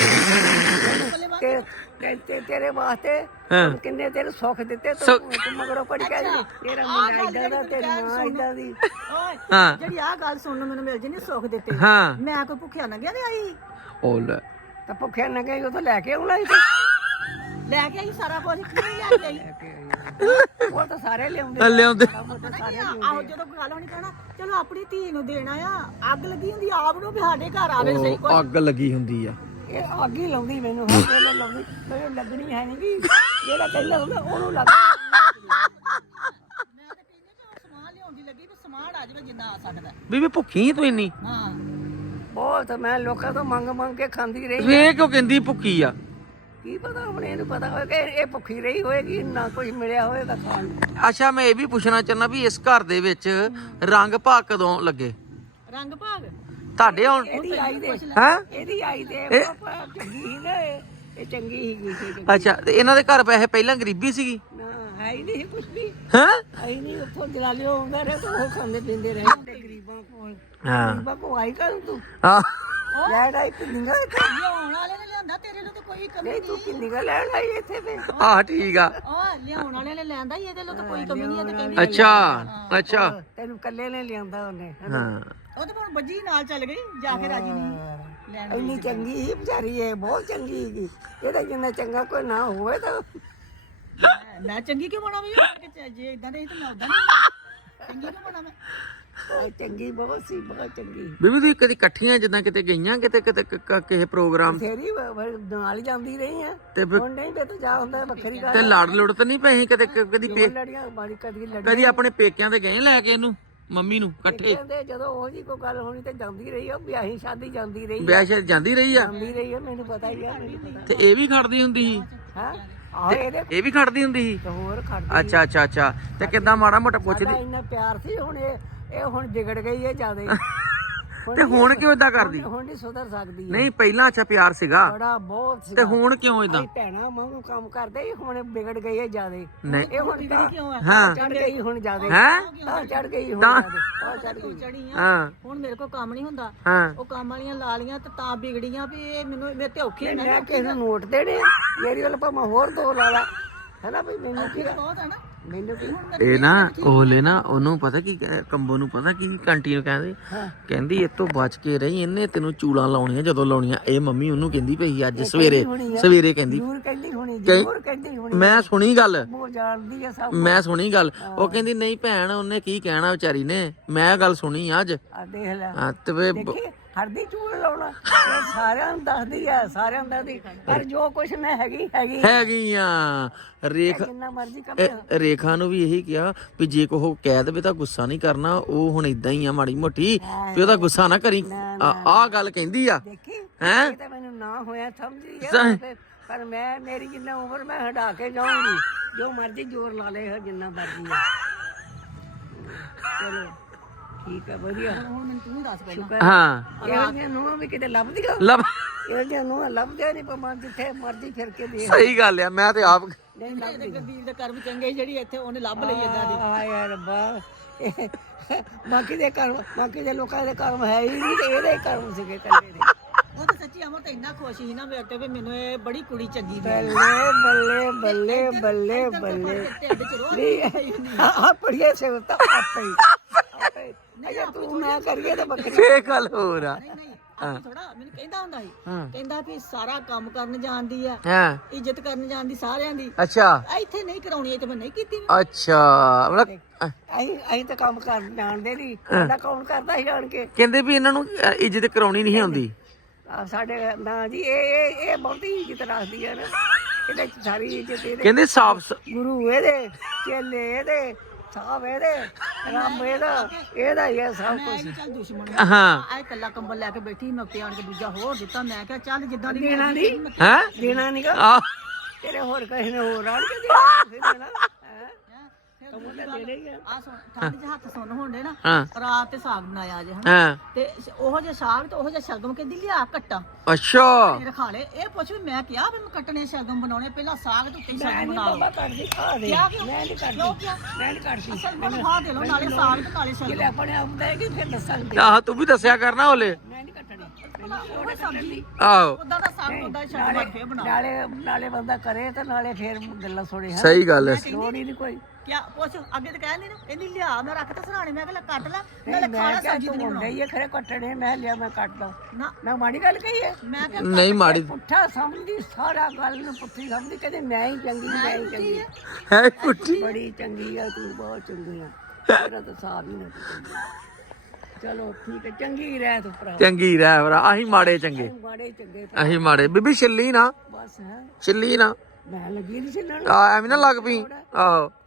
[SPEAKER 2] ਤੇਰੇ ਵਾਸਤੇ ਕਿੰਨੇ ਤੇਰੇ ਸੁੱਖ ਦਿੱਤੇ, ਤੂੰ ਮਗਰੋਂ ਪੜ ਕੇ ਤੇਰਾ ਮੁੰਡਾ ਇਦਾਂ ਦਾ, ਤੇਰੀ ਮਾਂ ਇਦਾਂ ਦੀ।
[SPEAKER 3] ਓਏ ਜਿਹੜੀ ਆਹ ਗੱਲ ਸੁਣਨ ਨੂੰ ਮੈਨੂੰ ਮਿਲ ਜੇ ਨਹੀਂ ਸੁੱਖ ਦਿੱਤੇ,
[SPEAKER 1] ਹਾਂ
[SPEAKER 3] ਮੈਂ ਕੋਈ ਭੁੱਖਿਆ ਨੰਗਿਆ ਤੇ ਆਈ,
[SPEAKER 1] ਉਹ ਲੈ
[SPEAKER 2] ਤਾਂ ਭੁੱਖਿਆ ਨਾ ਗਈ ਉਹ ਤਾਂ ਲੈ ਕੇ ਆਉਣਾ ਸੀ,
[SPEAKER 3] ਲੈ ਕੇ ਆਈ ਸਾਰਾ ਕੁਝ, ਕਿਉਂ ਲੈ ਕੇ ਆਈ?
[SPEAKER 2] ਉਹ ਤਾਂ ਸਾਰੇ ਲਿਆਉਂਦੇ
[SPEAKER 1] ਲਿਆਉਂਦੇ।
[SPEAKER 3] ਆਹੋ ਜਦੋਂ ਗੱਲ ਹੋਣੀ ਕਹਿਣਾ ਚਲੋ ਆਪਣੀ ਧੀ ਨੂੰ ਦੇਣਾ ਆ, ਅੱਗ ਲੱਗੀ ਹੁੰਦੀ ਆਪ ਨੂੰ ਵੀ ਸਾਡੇ ਘਰ ਆਵੇ ਸਹੀ ਕੋਈ।
[SPEAKER 1] ਅੱਗ ਲੱਗੀ ਹੁੰਦੀ ਆ,
[SPEAKER 2] ਇਹ ਅੱਗ ਹੀ ਲਾਉਂਦੀ ਮੈਨੂੰ, ਹਰ ਵੇਲੇ ਲਾਉਂਦੀ, ਮੈਨੂੰ ਲੱਗਣੀ ਹੈ ਨਹੀਂ ਕਿ ਜਿਹੜਾ ਕਹਿੰਦਾ ਹੁੰਦਾ ਉਹਨੂੰ ਲੱਗ।
[SPEAKER 3] ਮੈਂ ਤਾਂ ਕਹਿੰਦੀ ਕਿ ਉਹ ਸਮਾਨ ਲਿਆਉਂਦੀ ਲੱਗੀ ਵੀ ਸਮਾਨ ਆ ਜਾਵੇ ਜਿੰਨਾ ਆ ਸਕਦਾ।
[SPEAKER 1] ਬੀਬੀ ਭੁੱਖੀ ਤੂੰ ਇੰਨੀ?
[SPEAKER 3] ਹਾਂ
[SPEAKER 2] ਬਹੁਤ ਮੈਂ ਲੋਕਾਂ ਤੋਂ ਮੰਗ ਕੇ ਖਾਂਦੀ ਰਹੀ।
[SPEAKER 1] ਵੇ ਕਿਉਂ ਕਹਿੰਦੀ ਭੁੱਖੀ ਆ?
[SPEAKER 2] ਕੀ ਪਤਾ ਹੁਣ ਇਹਨੂੰ ਪਤਾ ਹੋਏਗਾ ਇਹ ਭੁੱਖੀ ਰਹੀ ਹੋਏਗੀ, ਨਾ ਕੁਝ ਮਿਲਿਆ ਹੋਏਗਾ ਖਾਣ ਨੂੰ।
[SPEAKER 1] ਅੱਛਾ ਮੈਂ ਇਹ ਵੀ ਪੁੱਛਣਾ ਚਾਹੁੰਦਾ ਵੀ ਇਸ ਘਰ ਦੇ ਵਿੱਚ ਰੰਗ ਭਾਗ ਕਦੋਂ ਲੱਗੇ
[SPEAKER 3] ਰੰਗ ਭਾਗ
[SPEAKER 1] ਤੁਹਾਡੇ? ਹੁਣ
[SPEAKER 2] ਇਹਦੀ ਆਈ ਦੇ
[SPEAKER 1] ਹੈ
[SPEAKER 2] ਇਹਦੀ ਆਈ ਦੇ ਚੰਗੀ ਸੀ ਨਾ, ਇਹ ਚੰਗੀ ਸੀਗੀ ਚੰਗੀ।
[SPEAKER 1] ਅੱਛਾ ਤੇ ਇਹਨਾਂ ਦੇ ਘਰ ਪੈਸੇ ਪਹਿਲਾਂ ਗਰੀਬੀ ਸੀਗੀ
[SPEAKER 2] ਨਾ ਹੈ ਹੀ ਨਹੀਂ ਕੁਝ ਵੀ
[SPEAKER 1] ਹੈ
[SPEAKER 2] ਆਈ ਨਹੀਂ ਉੱਥੋਂ ਜਲਾਲਿਓ ਆਉਂਦਾ ਰਿਹਾ ਤਾਂ ਉਹ ਖਾਂਦੇ ਪੀਂਦੇ ਰਹੇ ਤੇ ਗਰੀਬਾਂ ਕੋਲ
[SPEAKER 1] ਹਾਂ
[SPEAKER 2] ਗਰੀਬਾਂ ਕੋ ਆਈ ਕਰ ਤੂੰ
[SPEAKER 1] ਹਾਂ
[SPEAKER 2] ਲੈਣ ਆਈ ਪਿੰਨੀਆਂ ਇੱਥੇ
[SPEAKER 3] ਲਿਆਉਣ ਵਾਲੇ ਨੇ ਲਿਆਂਦਾ ਤੇਰੇ ਨੂੰ ਤਾਂ ਕੋਈ ਕਮੀ
[SPEAKER 2] ਨਹੀਂ ਤੂੰ ਪਿੰਨੀਆਂ ਲੈਣ ਆਈ ਇੱਥੇ ਤੇ
[SPEAKER 1] ਆਹ ਠੀਕ ਆ
[SPEAKER 3] ਉਹ ਲਿਆਉਣ ਵਾਲੇ ਨੇ ਲਿਆਂਦਾ ਹੀ ਇਹਦੇ ਲਈ ਤਾਂ ਕੋਈ ਕਮੀ ਨਹੀਂ ਹੈ ਤੇ ਕਹਿੰਦੀ
[SPEAKER 1] ਅੱਛਾ
[SPEAKER 2] ਤੈਨੂੰ ਕੱਲੇ ਨੇ ਲਿਆਂਦਾ ਉਹਨੇ
[SPEAKER 1] ਹਾਂ
[SPEAKER 3] ਉਹ ਤਾਂ ਹੁਣ ਬੱਜੀ ਨਾਲ ਚੱਲ ਗਈ ਜਾ ਕੇ ਰਾਜੀ ਨਹੀਂ ਲੈਣ
[SPEAKER 2] ਇੰਨੀ ਚੰਗੀ ਸੀ ਵਿਚਾਰੀ ਇਹ ਬਹੁਤ ਚੰਗੀ ਸੀਗੀ ਇਹਦਾ ਜਿੰਨਾ ਚੰਗਾ ਕੋਈ ਨਾ ਹੋਵੇ ਤਾਂ
[SPEAKER 3] ਮੈਂ ਚੰਗੀ ਕਿਉਂ ਬਣਾ ਵੀ ਜੇ ਇਦਾਂ ਦੇ ਸੀ ਤਾਂ ਮੈਂ ਉਦਾਂ ਨਹੀਂ ਚੰਗੀ ਕਿਉਂ ਬਣਾ ਮੈਂ
[SPEAKER 2] ਬਹੁਤ ਚੰਗੀ ਬਹੁਤ ਸੀ ਬਹੁਤ ਚੰਗੀ
[SPEAKER 1] ਬੀਬੀ ਤੁਸੀਂ ਕਦੀ ਇਕੱਠੀਆਂ ਜਿੱਦਾਂ ਕਿਤੇ ਗਈਆਂ ਕਿਤੇ ਕਿਸੇ ਪ੍ਰੋਗਰਾਮ
[SPEAKER 2] ਤੇਰੀ ਨਾਲ ਹੀ ਜਾਂਦੀ ਰਹੀ ਆ
[SPEAKER 1] ਤੇ ਫਿਰ-
[SPEAKER 2] ਹੁਣ ਨਹੀਂ ਤੇ ਤੂੰ ਜਾ ਹੁੰਦਾ ਵੱਖਰੀ ਗੱਲ
[SPEAKER 1] ਤੇ ਲੜ ਲੁੜ ਤਾਂ ਨਹੀਂ ਪਈ ਕਿਤੇ ਕਦੀ
[SPEAKER 2] ਲੜੀਆਂ ਬਾੜੀ ਕਦੀ ਲੜੀ
[SPEAKER 1] ਕਦੀ ਆਪਣੇ ਪੇਕਿਆਂ ਦੇ ਗਏ ਲੈ ਕੇ ਇਹਨੂੰ ਮੰਮੀ ਨੂੰ ਇਕੱਠੇ
[SPEAKER 2] ਕਹਿੰਦੇ ਜਦੋਂ ਉਹ ਜੀ ਕੋਈ ਗੱਲ ਹੋਣੀ ਤੇ ਜਾਂਦੀ ਰਹੀ ਆ ਵਿਆਹੀ ਸ਼ਾਦੀ ਜਾਂਦੀ ਰਹੀ
[SPEAKER 1] ਵਿਆਹ ਸ਼ਾਇਦ ਜਾਂਦੀ ਰਹੀ ਆ
[SPEAKER 2] ਜਾਂਦੀ ਰਹੀ ਆ ਮੈਨੂੰ ਪਤਾ ਹੀ ਆ ਮੈਨੂੰ ਪਤਾ
[SPEAKER 1] ਤੇ ਇਹ ਵੀ ਖੜਦੀ ਹੁੰਦੀ ਸੀ
[SPEAKER 2] ਹਾਂ ਆਹ ਇਹਦੇ
[SPEAKER 1] ਇਹ ਵੀ ਖੜਦੀ ਹੁੰਦੀ ਸੀ
[SPEAKER 2] ਤੇ ਹੋਰ ਖੜਦੀ
[SPEAKER 1] ਅੱਛਾ ਤੇ ਕਿੱਦਾਂ ਮਾੜਾ ਮੋਟਾ
[SPEAKER 2] ਸਾਡਾ
[SPEAKER 1] ਪੁੱਛਦੀ
[SPEAKER 2] ਇੰਨਾ ਪਿਆਰ ਸੀ ਹੁਣ ਇਹ ਹੁਣ ਵਿਗੜ ਗਈ ਹੈ ਜਿਆਦੇ
[SPEAKER 1] ਤੇ ਹੁਣ ਕਿਉਂ ਇਦਾਂ ਕਰਦੀ
[SPEAKER 2] ਹੁਣ ਨਹੀਂ ਸੁਧਰ ਸਕਦੀ ਹੈ।
[SPEAKER 1] ਨਹੀਂ ਪਹਿਲਾਂ ਅੱਛਾ ਪਿਆਰ ਸੀਗਾ
[SPEAKER 2] ਬੜਾ ਬਹੁਤ ਸੀ
[SPEAKER 1] ਤੇ ਹੁਣ ਕਿਉਂ ਇਦਾਂ
[SPEAKER 2] ਭੈਣਾ ਵਾਂਗੂ ਕੰਮ ਕਰਦੇ ਸੀ, ਹੁਣ ਵਿਗੜ ਗਈ ਹੈ ਜਿਆਦੇ
[SPEAKER 1] ਨਹੀਂ
[SPEAKER 2] ਇਹ ਹੁਣ
[SPEAKER 3] ਕਿਉਂ ਹੈ
[SPEAKER 1] ਹਾਂ
[SPEAKER 2] ਚੜ ਗਈ ਹੁਣ ਜਿਆਦੇ
[SPEAKER 1] ਹੈ
[SPEAKER 2] ਤਾਂ ਚੜ ਗਈ ਹੁਣ ਜਿਆਦੇ ਤਾਂ ਚੜ ਗਈ
[SPEAKER 3] ਚੜੀ ਆ
[SPEAKER 1] ਹਾਂ
[SPEAKER 3] ਹੁਣ ਮੇਰੇ ਕੋਲ ਕੰਮ ਨਹੀਂ ਹੁੰਦਾ
[SPEAKER 1] ਹਾਂ
[SPEAKER 3] ਉਹ ਕੰਮ ਵਾਲੀਆਂ ਲਾ ਲੀਆਂ ਤੇ ਤਾਂ ਵਿਗੜੀਆਂ ਵੀ ਇਹ ਮੈਨੂੰ ਮੇਰੇ ਤੇ ਔਖੇ ਨੇ
[SPEAKER 2] ਮੈਂ ਕਿਸੇ ਨੂੰ ਨੋਟ ਦੇਣੇ ਆ, ਮੇਰੀ ਵੱਲ ਭਾਵੇਂ ਹੋਰ ਦੋ ਲਾ ਲਾ ਹੈਨਾ ਵੀ ਮੈਨੂੰ ਕੀ
[SPEAKER 3] ਬਹੁਤ ਹੈ ਨਾ
[SPEAKER 2] ਮੈਨੂੰ ਕੀ
[SPEAKER 1] ਇਹ ਨਾ ਉਹਲੇ ਨਾ ਉਹਨੂੰ ਪਤਾ ਕੀ ਕੰਬੋ ਨੂੰ ਪਤਾ ਕੀ ਕੰਟੀ ਨੂੰ ਕਹਿੰਦੇ ਕਹਿੰਦੀ ਇਹ ਤੋਂ ਬਚ ਕੇ ਰਹੀ ਇਹਨੇ ਤੈਨੂੰ ਚੂੜਾਂ ਲਾਉਣੀਆਂ ਜਦੋਂ ਲਾਉਣੀਆਂ ਇਹ ਮੰਮੀ ਉਹਨੂੰ ਕਹਿੰਦੀ ਪਈ ਅੱਜ ਸਵੇਰੇ ਕਹਿੰਦੀ
[SPEAKER 2] ਜ਼ਰੂਰ ਕਹਿੰਦੀ ਹੋਣੀ ਜ਼ਰੂਰ ਕਹਿੰਦੀ ਹੋਣੀ
[SPEAKER 1] ਮੈਂ ਸੁਣੀ ਗੱਲ
[SPEAKER 2] ਉਹ ਜਾਣਦੀ ਆ ਸਭ
[SPEAKER 1] ਮੈਂ ਸੁਣੀ ਗੱਲ ਉਹ ਕਹਿੰਦੀ ਨਹੀਂ ਭੈਣ ਉਹਨੇ ਕੀ ਕਹਿਣਾ ਵਿਚਾਰੀ ਨੇ ਮੈਂ ਗੱਲ ਸੁਣੀ ਅੱਜ
[SPEAKER 2] ਆ ਦੇਖ ਲੈ
[SPEAKER 1] ਹਾਂ ਤੇ ਵੇ-
[SPEAKER 2] ਦੇਖੀ ਹਰਦੀ ਚੂੜ ਲਾਉਣਾ ਇਹ ਸਾਰਿਆਂ ਨੂੰ ਦੱਸਦੀ ਆ ਸਾਰਿਆਂ ਨੂੰ ਦੱਸਦੀ ਪਰ ਜੋ ਕੁਛ ਮੈਂ ਹੈਗੀ
[SPEAKER 1] ਹੈਗੀਆਂ ਰੇਖਾ
[SPEAKER 2] ਜਿੰਨਾ ਮਰਜ਼ੀ ਕੰਮ
[SPEAKER 1] ਰੇਖਾ ਨੂੰ ਵੀ ਇਹੀ ਕਿਹਾ ਵੀ ਜੇ ਕੋ ਕਹਿ ਦੇਵੇ ਤਾਂ ਗੁੱਸਾ ਨਹੀਂ ਕਰਨਾ ਉਹ ਹੁਣ ਇਦਾਂ ਹੀ ਆ ਮਾੜੀ ਮੋਟੀ ਵੀ ਉਹਦਾ ਗੁੱਸਾ ਨਾ ਕਰੀ ਆਹ ਗੱਲ ਕਹਿੰਦੀ ਆ
[SPEAKER 2] ਦੇਖੀ
[SPEAKER 1] ਹੈਂ?
[SPEAKER 2] ਇਹ ਤਾਂ ਮੈਨੂੰ ਨਾ ਹੋਇਆ ਸਮਝੀ ਆ ਪਰ ਮੈਂ ਮੇਰੀ ਜਿੰਨਾ ਉਮਰ ਮੈਂ ਹਟਾ ਕੇ ਜਾਊਂਗੀ ਜੋ ਮਰਜ਼ੀ ਜ਼ੋਰ ਲਾ ਲੇ ਜਿੰਨਾ ਮਰਜ਼ੀ ਆ ਚਲੋ ਠੀਕ ਹੈ ਵਧੀਆ
[SPEAKER 3] ਹੁਣ ਮੈਨੂੰ ਤੂੰ ਦੱਸ ਪਹਿਲਾਂ
[SPEAKER 2] ਸ਼ੁਕਰ
[SPEAKER 1] ਹਾਂ
[SPEAKER 2] ਇਹੋ ਜਿਹੀਆਂ ਨੂੰਹਾਂ ਵੀ ਕਿਤੇ ਲੱਭਦੀਆਂ
[SPEAKER 1] ਲੱਭ
[SPEAKER 2] ਇਹੋ ਜਿਹੀਆਂ ਨੂੰਹਾਂ ਲੱਭਦੀਆਂ ਨਹੀਂ ਪਮਾਂ ਜਿੱਥੇ ਮਰਜ਼ੀ ਫਿਰ ਕੇ ਦੇਖ
[SPEAKER 1] ਸਹੀ ਗੱਲ ਆ ਮੈਂ ਤੇ ਆਪ
[SPEAKER 2] ਨਹੀਂ ਲੱਭਦੀ
[SPEAKER 3] ਗਰਦੀਪ ਦੇ ਕਰਮ ਚੰਗੇ ਜਿਹੜੀ ਇੱਥੇ ਉਹਨੇ ਲੱਭ ਲਈ ਇਦਾਂ ਦੀ
[SPEAKER 2] ਹਾਏ ਰੱਬਾ ਬਾਕੀ ਦੇ ਕਰਮ ਬਾਕੀ ਦੇ ਲੋਕਾਂ ਦੇ ਕਰਮ ਹੈ ਹੀ ਨਹੀਂ ਤੇ ਇਹਦੇ ਹੀ ਕਰਮ ਸੀਗੇ ਕੱਲੇ ਦੇ
[SPEAKER 3] ਉਹ ਤਾਂ ਸੱਚੀ ਅਮਰ ਤਾਂ ਇੰਨਾ ਖੁਸ਼ ਸੀ ਨਾ ਮੇਰੇ ਤੇ ਵੀ ਮੈਨੂੰ ਇਹ ਬੜੀ ਕੁੜੀ ਚੰਗੀ ਮਿਲੀ
[SPEAKER 2] ਬੱਲੇ ਬੱਲੇ ਬੱਲੇ ਬੱਲੇ ਬੱਲੇ
[SPEAKER 3] ਢਿੱਡ ਚ ਰੋਹ
[SPEAKER 2] ਨਹੀਂ ਆ ਪੜੀਏ ਸੇ ਤਾਂ ਆਪੇ ਅਜੇ ਤੂੰ ਮੈਂ ਕਰੀਏ ਤਾਂ ਬੱਕਰੀ
[SPEAKER 1] ਇਹ ਗੱਲ ਹੋਰ ਆ
[SPEAKER 3] ਨਹੀਂ ਆਪੇ ਥੋੜਾ ਮੈਨੂੰ ਕਹਿੰਦਾ ਹੁੰਦਾ ਸੀ
[SPEAKER 1] ਹਾਂ।
[SPEAKER 3] ਕਹਿੰਦਾ ਵੀ ਸਾਰਾ ਕੰਮ ਕਰਨ ਜਾਣਦੀ ਆ
[SPEAKER 1] ਹਾਂ
[SPEAKER 3] ਇੱਜ਼ਤ ਕਰਨ ਜਾਣਦੀ ਸਾਰਿਆਂ ਦੀ
[SPEAKER 1] ਅੱਛਾ
[SPEAKER 3] ਇੱਥੇ ਨਹੀਂ ਕਰਾਉਣੀ ਤੇ ਮੈਂ ਨਹੀਂ ਕੀਤੀ
[SPEAKER 1] ਅੱਛਾ ਮਤਲਬ
[SPEAKER 2] ਅਸੀਂ ਤਾਂ ਕੰਮ ਕਰ ਜਾਣਦੇ ਨਹੀਂ ਸਾਡਾ ਕੌਣ ਕਰਦਾ ਸੀ ਜਾਣ ਕੇ
[SPEAKER 1] ਕਹਿੰਦੇ ਵੀ ਇਹਨਾਂ ਨੂੰ ਇੱਜ਼ਤ ਕਰਾਉਣੀ ਨਹੀਂ ਆਉਂਦੀ
[SPEAKER 2] ਸਾਡੇ ਨਾ ਜੀ ਇਹ ਬਹੁਤੀ ਇੱਜ਼ਤ ਰੱਖਦੀ ਹੈ ਨਾ ਇਹਦੇ ਚ ਸਾਰੀ ਇੱਜ਼ਤ ਇਹਦੇ
[SPEAKER 1] ਕਹਿੰਦੇ ਸਾਫ
[SPEAKER 2] ਗੁਰੂ ਇਹਦੇ ਚੇਲੇ ਇਹਦੇ ਸਾਹਿਬ ਇਹਦੇ ਰੱਬ ਇਹਦਾ ਹੀ ਹੈ ਸਭ
[SPEAKER 3] ਮੈਂ
[SPEAKER 2] ਕੁਝ
[SPEAKER 3] ਵੀ ਚੱਲ ਦੁਸ਼ਮਣ
[SPEAKER 1] ਹਾਂ
[SPEAKER 3] ਆ ਇਕੱਲਾ ਕੰਬਲ ਲੈ ਕੇ ਬੈਠੀ ਮੈਂ ਉੱਤੇ ਆਣ ਕੇ ਦੂਜਾ ਹੋਰ ਦਿੱਤਾ ਮੈਂ ਕਿਹਾ ਚੱਲ ਜਿੱਦਾਂ ਦੀ
[SPEAKER 2] ਦੇਣਾ ਨਹੀਂ
[SPEAKER 1] ਹੈ
[SPEAKER 2] ਦੇਣਾ ਨਹੀਂਗਾ
[SPEAKER 1] ਆ
[SPEAKER 2] ਤੇਰੇ ਹੋਰ ਕਿਸੇ ਨੇ ਹੋਰ ਆਣ ਕੇ ਦੇਣਾ
[SPEAKER 3] ਆ ਠੰਡ 'ਚ ਹੱਥ ਸੁੰਨ ਹੁੰਦੇ ਨਾ
[SPEAKER 1] ਹਾਂ
[SPEAKER 3] ਰਾਤ ਤੇ ਸਾਗ ਬਣਾਇਆ ਜੇ
[SPEAKER 1] ਹਾਂ
[SPEAKER 3] ਤੇ ਉਹੋ ਜਿਹਾ ਸਾਗ ਤੇ ਉਹੋ ਜਿਹਾ ਸ਼ਲਗਮ ਕਹਿੰਦੀ ਲਿਆ ਕੱਟਾ
[SPEAKER 1] ਅੱਛਾ
[SPEAKER 3] ਫਿਰ ਖਾ ਲੈ ਇਹ ਪੁੱਛ ਵੀ ਮੈਂ ਕਿਹਾ ਵੀ ਮੈਂ ਕੱਟਣੇ ਸ਼ਲਗਮ ਬਣਾਉਣੇ ਪਹਿਲਾਂ ਸਾਗ ਤੇ ਉੱਤੇ
[SPEAKER 2] ਮੈਂ
[SPEAKER 3] ਸ਼ਲਗਮ
[SPEAKER 2] ਨਹੀਂ
[SPEAKER 3] ਬਣਾ ਲਓ
[SPEAKER 2] ਬਾਬਾ ਕਰਦੀ ਖਾ ਦੇ
[SPEAKER 3] ਕਿਆ ਕਿਉਂ?
[SPEAKER 2] ਮੈਂ ਨਹੀਂ ਕਰਦੀ
[SPEAKER 3] ਕਿਉਂ ਕਿਆ?
[SPEAKER 2] ਮੈਂ ਨਹੀਂ ਕਰਦੀ
[SPEAKER 3] ਸ਼ਲਗਮ ਖਾ ਦੇ ਲਓ ਨਾਲੇ ਸਾਗ ਤੇ ਨਾਲੇ
[SPEAKER 2] ਜੇ
[SPEAKER 3] ਸ਼ਲਗਮ
[SPEAKER 2] ਆਪਣੇ ਆਪ ਦੇਗੀ ਫਿਰ ਦੱਸਾਂਗੇ
[SPEAKER 1] ਆਹ ਤੂੰ ਵੀ ਦੱਸਿਆ ਕਰਨਾ ਓਲੇ
[SPEAKER 2] ਮੈਂ ਨਹੀਂ ਕੱਟਣੀ
[SPEAKER 3] ਉਹ ਸਬਜ਼ੀ
[SPEAKER 1] ਆਹੋ
[SPEAKER 3] ਉਦਾਂ ਦਾ ਸਾਗ ਉਦਾਂ ਸ਼ਲਗਮ ਫੇਰ ਬਣਾ
[SPEAKER 2] ਨਾਲੇ ਬੰਦਾ ਕਰੇ ਤੇ ਨਾਲੇ ਫਿਰ ਗੱਲਾਂ ਸੁਣੇ ਹਾਂ
[SPEAKER 1] ਸਹੀ ਗੱਲ ਹੈ
[SPEAKER 2] ਲੋੜ ਹੀ ਨਹੀਂ ਕੋਈ
[SPEAKER 3] ਕਿਆ ਪੁੱਛ ਅੱਗੇ ਤੇ ਕਹਿ ਨਹੀਂ ਇਹਦੀ ਲਿਆ ਮੈਂ ਰੱਖ ਤਾ ਸਰਾਣੇ ਮੈਂ ਕਿਹਾ ਕੱਟ ਲੈ ਨਾਲੇ
[SPEAKER 2] ਮੈਂ
[SPEAKER 3] ਖਾਣਾ
[SPEAKER 2] ਕਿਹਾ
[SPEAKER 3] ਸਬਜ਼ੀ
[SPEAKER 2] ਤੂੰ
[SPEAKER 3] ਤੇ ਨਹੀਂ
[SPEAKER 2] ਮੁੰਡਾ ਹੀ ਹੈ ਖਰੇ ਕੱਟਣੇ ਮੈਂ ਲਿਆ ਮੈਂ ਕੱਟ ਦਊਂ
[SPEAKER 3] ਨਾ
[SPEAKER 2] ਨਾ ਮਾੜੀ ਗੱਲ ਕਹੀ ਹੈ
[SPEAKER 3] ਮੈਂ ਕਿਹਾ
[SPEAKER 1] ਨਹੀਂ ਮਾੜੀ
[SPEAKER 2] ਪੁੱਠਾ ਸਮਝਦੀ ਸਾਰਾ ਗੱਲ ਨੂੰ ਪੁੱਠੀ ਸਮਝਦੀ ਕਹਿੰਦੇ ਮੈਂ ਹੀ ਚੰਗੀ ਮੈਂ ਹੀ ਚੰਗੀ
[SPEAKER 1] ਹੈ ਕੁੱਟੀ
[SPEAKER 2] ਬੜੀ ਚੰਗੀ ਆ ਤੂੰ ਬਹੁਤ ਚੰਗੀ ਆ ਤੇਰਾ ਤਾਂ ਸਾਬ ਹੀ ਨਾ ਚਲੋ ਠੀਕ ਹੈ ਚੰਗੀ ਰਹਿ ਤੂੰ ਭਰਾ
[SPEAKER 1] ਚੰਗੀ ਰਹਿ ਭਰਾ ਅਸੀਂ ਮਾੜੇ ਚੰਗੇ
[SPEAKER 2] ਮਾੜੇ ਚੰਗੇ
[SPEAKER 1] ਅਸੀਂ ਮਾੜੇ ਬੀਬੀ ਛਿੱਲੀ ਨਾ
[SPEAKER 2] ਬਸ ਹੈ
[SPEAKER 1] ਛਿੱਲੀ ਨਾ
[SPEAKER 2] ਮੈਂ ਲੱਗੀ ਨਹੀਂ ਸੀ ਲੜਨ
[SPEAKER 1] ਆ ਐਵੇਂ ਨਾ ਲੱਗ ਪਈ ਆਹੋ